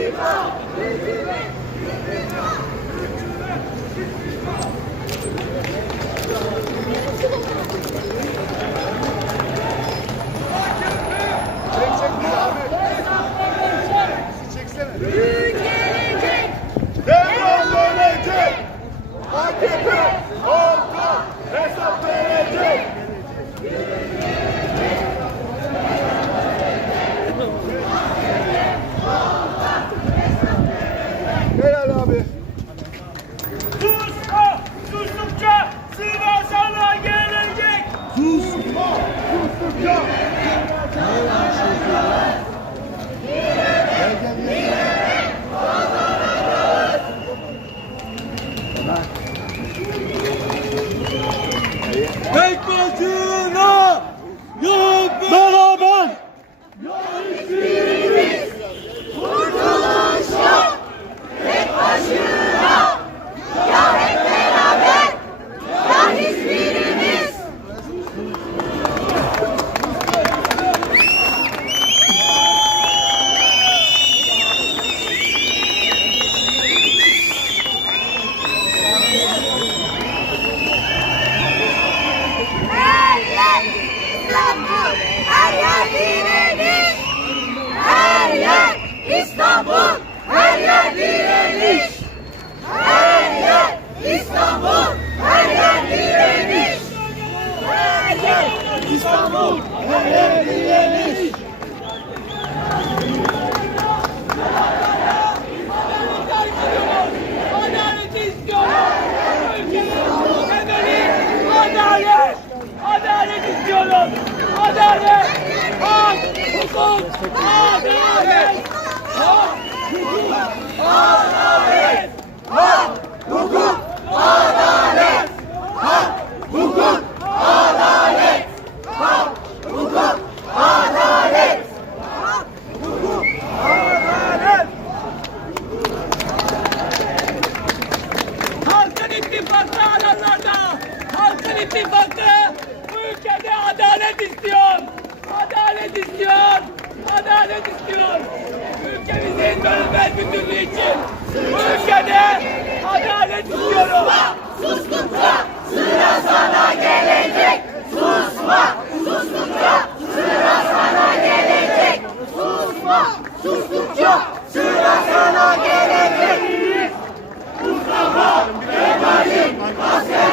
vivants, les Hak, hukuk, adalet! istiyorum ben bütünlüğü için. Bu ülkede adalet istiyorum. Sustukça sıra sana gelecek. Susma, sustukça sıra sana gelecek. Susma, sustukça sıra sana gelecek. Mustafa Kemal'in askeri.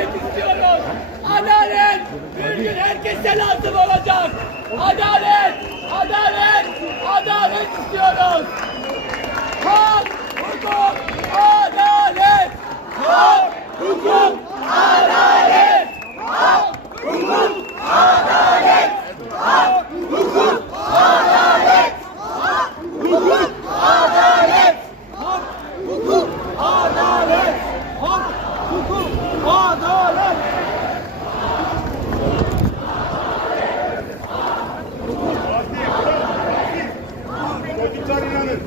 adalet istiyoruz. Adalet bir gün herkese lazım olacak. Adalet, adalet, adalet istiyoruz. Hak, hukuk, adalet. Hak, hukuk, adalet. Hak, hukuk, adalet. Hareket çağırıyorum.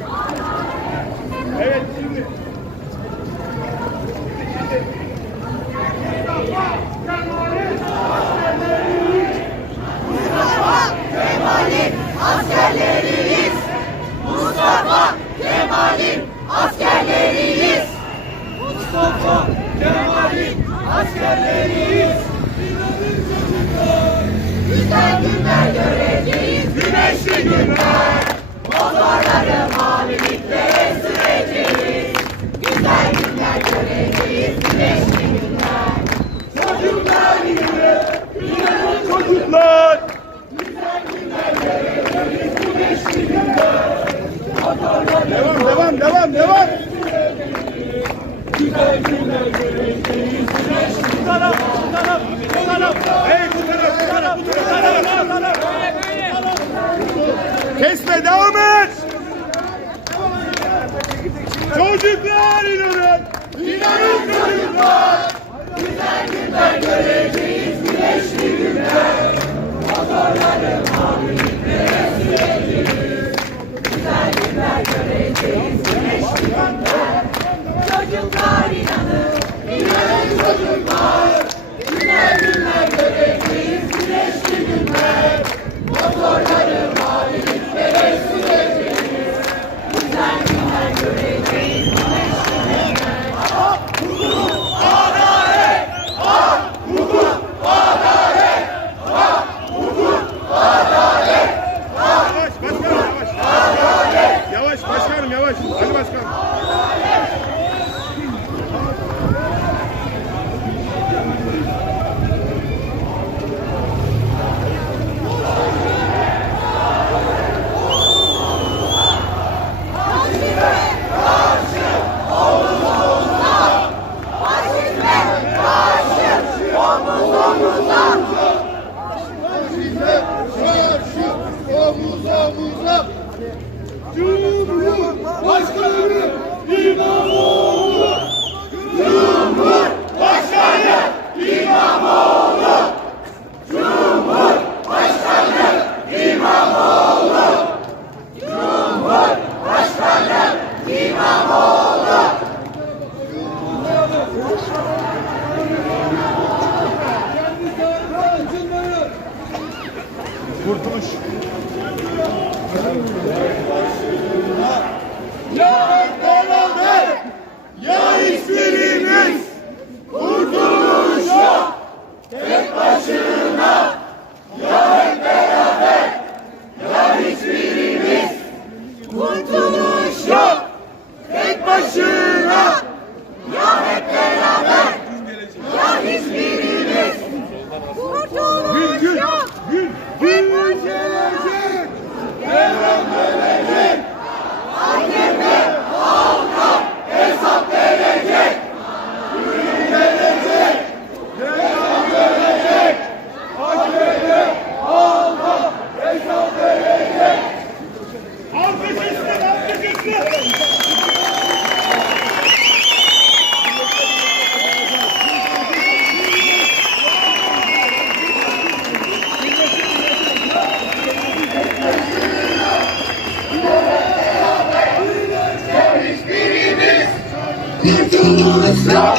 Yalnızca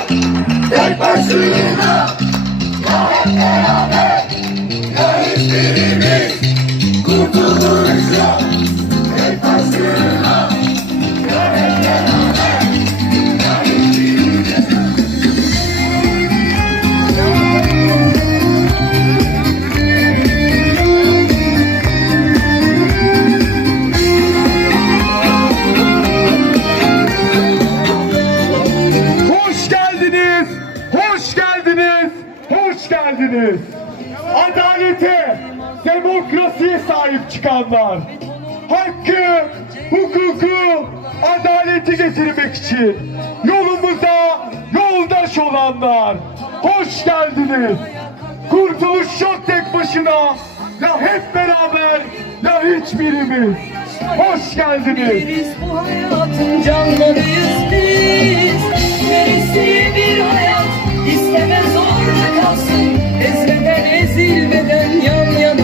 tek başına Ya hep beraber ya hiçbirimiz Kurtuluruz geldiniz. Adalete, demokrasiye sahip çıkanlar. Hakkı, hukuku, adaleti getirmek için yolumuza yoldaş olanlar. Hoş geldiniz. Kurtuluş yok tek başına. Ya hep beraber ya hiçbirimiz. Hoş geldiniz. Bu hayatın canlarıyız biz. Neresi bir hayat istemez orada kalsın Ezmeden ezilmeden yan yana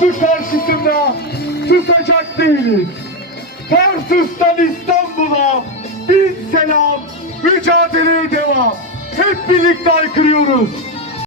Tarsus'u karşısında susacak değiliz. Tarsus'tan İstanbul'a bin selam, mücadeleye devam. Hep birlikte aykırıyoruz.